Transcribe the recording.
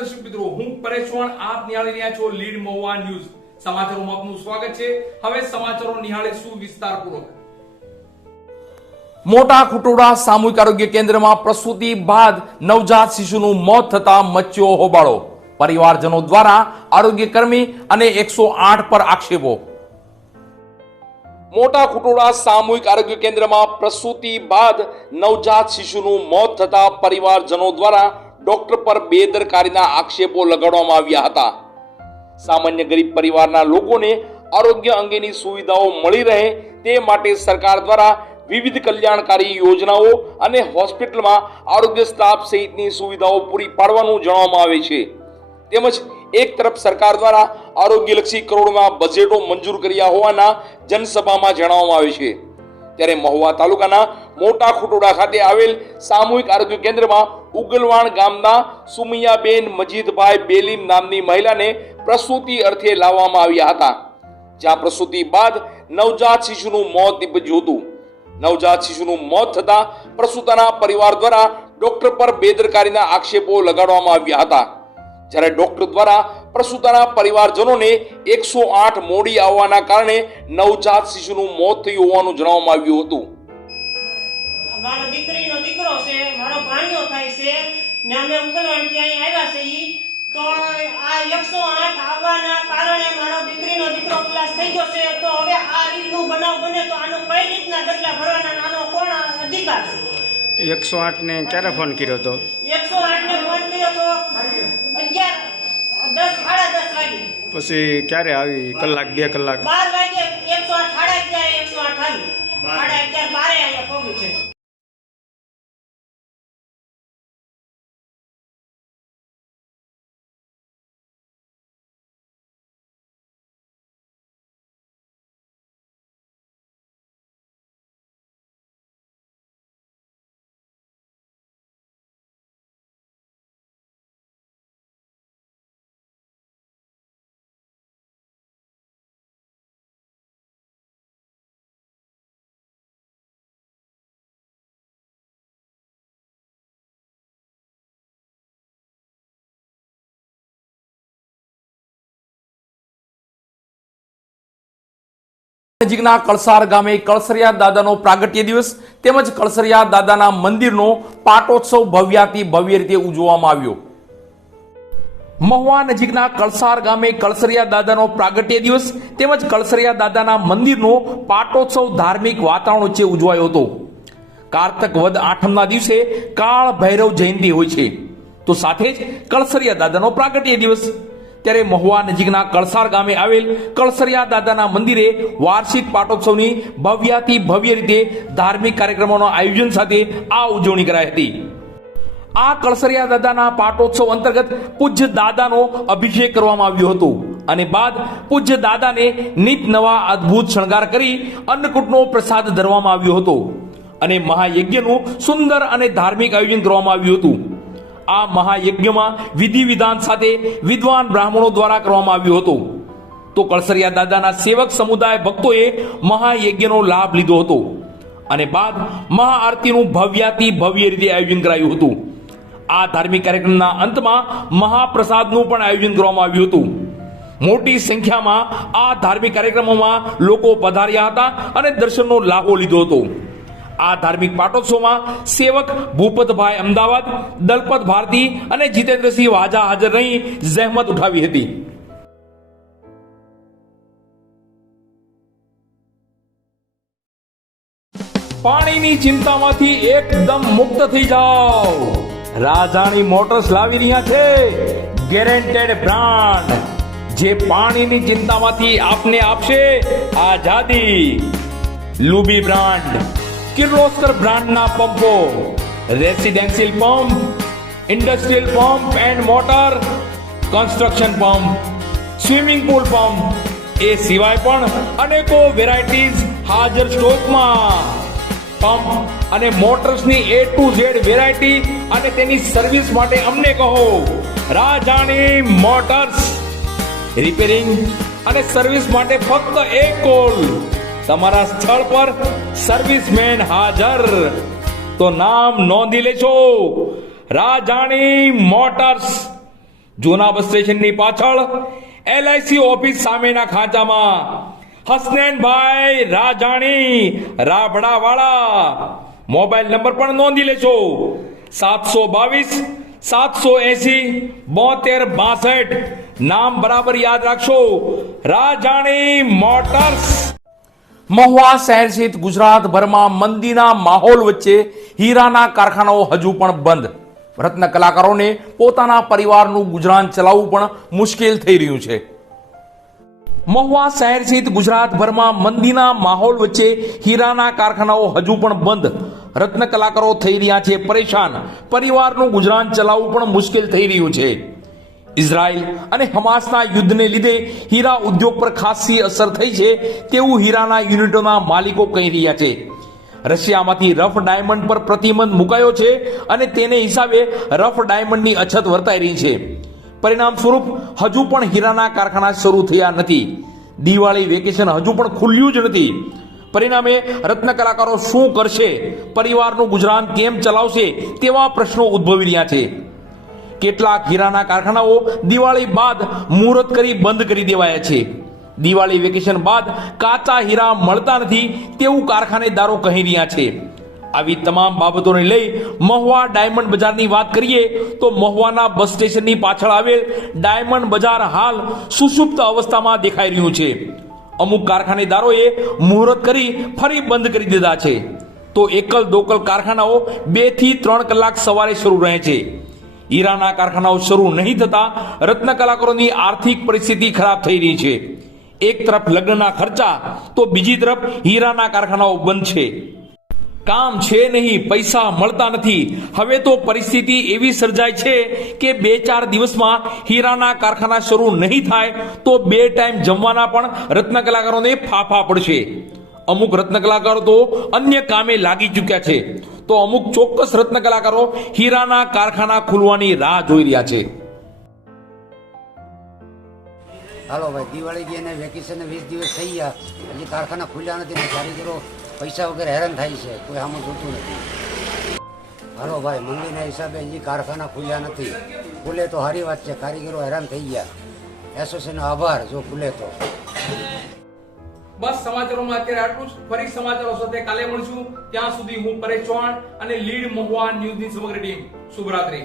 દર્શક મિત્રો, હું પરેશ ચૌહાણ, આપ નિહાળી રહ્યા છો લીડ મહુવા ન્યૂઝ. સમાચારોમાં આપનું સ્વાગત છે. હવે સમાચારો નિહાળીશું વિસ્તારપૂર્વક. મોટા ખુટોડા સામૂહિક આરોગ્ય કેન્દ્રમાં પ્રસૂતિ બાદ નવજાત શિશુનું મોત થતા મચ્યો હોબાળો. પરિવારજનો દ્વારા આરોગ્ય કર્મી અને 108 પર આક્ષેપો. મોટા ખુટોડા સામૂહિક આરોગ્ય કેન્દ્રમાં પ્રસૂતિ બાદ નવજાત શિશુનું મોત થતા પરિવારજનો દ્વારા ડોક્ટર પર બેદરકારીના આક્ષેપો લગાડવામાં આવ્યા હતા. સામાન્ય ગરીબ પરિવારના લોકોને આરોગ્ય અંગેની સુવિધાઓ મળી રહે તે માટે સરકાર દ્વારા વિવિધ કલ્યાણકારી યોજનાઓ અને હોસ્પિટલમાં આરોગ્ય સ્ટાફ સહિતની સુવિધાઓ પૂરી પાડવાનું જણાવવામાં આવે છે. તેમજ એક તરફ સરકાર દ્વારા આરોગ્યલક્ષી કરોડોના બજેટો મંજૂર કર્યા હોવાના જનસભામાં જણાવવામાં આવે છે. ત્યારે મહુવા તાલુકાના મોટા ખુટોડા ખાતે આવેલ સામૂહિક આરોગ્ય કેન્દ્રમાં ઉગલવાણ ગામના સુમૈયાબેન મજીદભાઈ બેલીમ નામની મહિલાને પ્રસૂતિ અર્થે લાવવામાં આવ્યા હતા, જ્યાં પ્રસૂતિ બાદ નવજાત શિશુનું મોત નીપજ્યું હતું. નવજાત શિશુનું મોત થતા પ્રસૂતાના પરિવાર દ્વારા ડોક્ટર પર બેદરકારીના આક્ષેપો લગાડવામાં આવ્યા હતા. જ્યારે ડોક્ટર દ્વારા પ્રસૂતાના પરિવારજનોને 108 મોડી આવવાના કારણે નવજાત શિશુનું મોત થયું હોવાનું જણાવવામાં આવ્યું હતું. મારો દીકરીનો દીકરો છે, મારો ભાણિયો થાય છે ને અમે ઉગલવાણથી અહીં આવ્યા છે તો આ 108 આવવાના કારણે મારો દીકરીનો દીકરો ક્લાસ થઈ ગયો છે. તો હવે આ રીતનું બનાવ બને તો આનો કઈ રીતના ગટલા ભરવાના, આનો કોણ અધિકાર છે? 108 ને ક્યારે ફોન કર્યો હતો? 108 ને ફોન કર્યો તો 11, 10, સાડા 10 વાગે. પછી ક્યારે આવી? કલાક 2 કલાક? 12 વાગે 108, સાડા 11 108 આવી, સાડા 11 12 અહીંયા પહોંચ્યું છે. નજીકના કળસાર ગામે કળસરિયા દાદાનો પ્રાગટ્ય દિવસ તેમજ કળસરિયા દાદાના મંદિરનો પાટોત્સવ ભવ્યાતિ ભવ્ય રીતે ઉજવવામાં આવ્યો. મહુવા નજીકના કળસાર ગામે કળસરિયા દાદાનો પ્રાગટ્ય દિવસ તેમજ કળસરિયા દાદાના મંદિરનો પાટોત્સવ ધાર્મિક વાતાવરણ વચ્ચે ઉજવાયો હતો. કારતક વદ આઠમના દિવસે કાળ ભૈરવ જયંતિ હોય છે, તો સાથે જ કળસરિયા દાદાનો પ્રાગટ્ય દિવસ. ત્યારે મહુવા નજીકના કળસાર ગામે આવેલ કળસરિયા દાદાના મંદિરે વાર્ષિક પાટોત્સવની ભવ્યાતિ ભવ્ય રીતે ધાર્મિક કાર્યક્રમોના આયોજન સાથે આ ઉજવણી કરાઈ હતી. આ કળસરિયા દાદાના પાટોત્સવ અંતર્ગત પૂજ્ય દાદાનો અભિષેક કરવામાં આવ્યો હતો અને બાદ પૂજ્ય દાદાને નિત નવા અદ્ભુત શણગાર કરી અન્નકૂટનો પ્રસાદ ધરવામાં આવ્યો હતો અને મહાયજ્ઞનું સુંદર અને ધાર્મિક આયોજન કરવામાં આવ્યું હતું. આ મહાયજ્ઞમાં વિધિ વિધાન સાથે વિદ્વાન બ્રાહ્મણો દ્વારા કરવામાં આવ્યું હતું. તો કળસરિયા દાદાના સેવક સમુદાય ભક્તોએ મહાયજ્ઞનો લાભ લીધો હતો અને બાદ મહાઆરતીનું ભવ્યાતિ ભવ્ય રીતે આયોજન કરાયું હતું. આ ધાર્મિક કાર્યક્રમના અંતમાં મહાપ્રસાદનું પણ આયોજન કરવામાં આવ્યું હતું. મોટી સંખ્યામાં આ ધાર્મિક કાર્યક્રમોમાં લોકો પધાર્યા હતા અને દર્શનનો લાભો લીધો હતો. આ ધાર્મિક પાટોત્સવમાં સેવક ભૂપતભાઈ અમદાવાદ, દલપત ભારતી અને જીતેન્દ્રસિંહ વાજા હાજર રહી જહેમત ઉઠાવી હતી. પાણીની ચિંતામાંથી એકદમ મુક્ત થઈ જાઓ. રાજાણી મોટર્સ લાવી રહ્યા છે ગેરંટેડ બ્રાન્ડ, જે પાણીની ચિંતામાંથી આપને આપશે આઝાદી. લુબી બ્રાન્ડ, કિર્લોસ્કર બ્રાન્ડના પંપો, residential pump, industrial pump and motor, construction pump, swimming pool pump એ સિવાય પણ અનેકો વેરાયટીઝ હાજર સ્ટોકમાં. પંપ અને મોટર્સની A to Z વેરાયટી અને તેની સર્વિસ માટે અમને કહો રાજાણી મોટર્સ. રિપેરિંગ અને સર્વિસ માટે ફક્ત એક કોલ. તમારા સ્થળ પર સર્વિસમેન હાજર. તો નામ નોંધી લેજો, રાજાણી મોટર્સ, જૂના બસ સ્ટેશનની પાછળ LIC ઓફિસ સામેના ખાંચામાં હસનૈનભાઈ રાજાણી રાબડાવાળા મોબાઈલ નંબર પણ નોંધી લેશો 722 780 72 નામ બરાબર યાદ રાખશો રાજાણી મોટર્સ મહુવા શહેર સહિત ગુજરાતભરમાં મંદીના માહોલ વચ્ચે હીરાના કારખાનાઓ હજુ પણ બંધ રત્ન કલાકારોને પોતાના પરિવારનું ગુજરાન ચલાવવું પણ મુશ્કેલ થઈ રહ્યું છે મહુવા શહેર સહિત ગુજરાતભરમાં મંદીના માહોલ વચ્ચે હીરાના કારખાનાઓ હજુ પણ બંધ રત્ન કલાકારો થઈ રહ્યા છે પરેશાન પરિવારનું ગુજરાન ચલાવવું પણ મુશ્કેલ થઈ રહ્યું છે ઇઝરાયલ અને હમાસના યુદ્ધને લીધે હીરા ઉદ્યોગ પર ખાસી અસર થઈ છે તેવું હીરાના યુનિટોના માલિકો કહી રહ્યા છે રશિયામાંથી રફ ડાયમંડ પર પ્રતિબંધ મુકાયો છે અને તેને હિસાબે રફ ડાયમંડની અછત વર્તાઈ રહી છે પરિણામ સ્વરૂપ હજુ પણ હીરાના કારખાના શરૂ થયા નથી દિવાળી વેકેશન હજુ પણ ખુલ્યું જ નથી પરિણામે રત્ન કલાકારો શું કરશે પરિવારનું ગુજરાન કેમ ચલાવશે તેવા પ્રશ્નો ઉદ્ભવી રહ્યા છે કેટલાક હીરાના કારખાનાઓ દિવાળી બાદ મુહૂર્ત કરી બંધ કરી દેવાયા છે દિવાળી વેકેશન બાદ કાચા હીરા મળતા નથી તેવું કારખાનેદારો કહી રહ્યા છે આવી તમામ બાબતોને લઈ મહુવા ડાયમંડ બજારની વાત કરીએ તો મહુવાના બસ સ્ટેશનની પાછળ આવેલ ડાયમંડ બજાર હાલ સુષુપ્ત અવસ્થામાં દેખાઈ રહ્યું છે અમુક કારખાનેદારોએ મુહૂર્ત કરી ફરી બંધ કરી દીધા છે તો એકલ દોકલ કારખાનાઓ 2 થી 3 કલાક સવારે શરૂ રહે છે હીરાના કારખાનાઓ શરૂ નહીં થતા રત્ન કલાકારોની આર્થિક પરિસ્થિતિ ખરાબ થઈ રહી છે એક તરફ લગ્નના ખર્ચા તો બીજી તરફ હીરાના કારખાનાઓ બંધ છે કામ છે નહીં પૈસા મળતા નથી હવે તો પરિસ્થિતિ એવી સર્જાય છે કે 2-4 દિવસમાં હીરાના કારખાના શરૂ નહીં થાય તો 2 ટાઈમ જમવાના પણ રત્ન કલાકારોને ફાફા પડશે અમુક રત્ન કલાકારો તો અન્ય કામે લાગી ચૂક્યા છે તો અમુક ચોક્કસ રત્ન કલાકારો હીરાના કારખાના ખુલવાની રાહ જોઈ રહ્યા છે હાલો ભાઈ દિવાળી ગઈ અને વેકેશન 20 દિવસ થઈ ગયા હજી કારખાના ખુલ્યા નથી ને કારીગરો પૈસા વગેરે હેરાન થાય છે કોઈ આમાં જોતું નથી હાલો ભાઈ મંદીના હિસાબે હજી કારખાના ખુલ્યા નથી ખુલે તો સારી વાત છે કારીગરો હેરાન થઈ ગયા એસોસિએશનનો આભાર જો ખુલે તો બસ સમાચારોમાં અત્યારે આટલું જ ફરી સમાચારો સાથે કાલે મળશું ત્યાં સુધી હું પરેશ ચૌહાણ અને લીડ મહુવા ન્યૂઝની સમગ્ર ટીમ શુભરાત્રી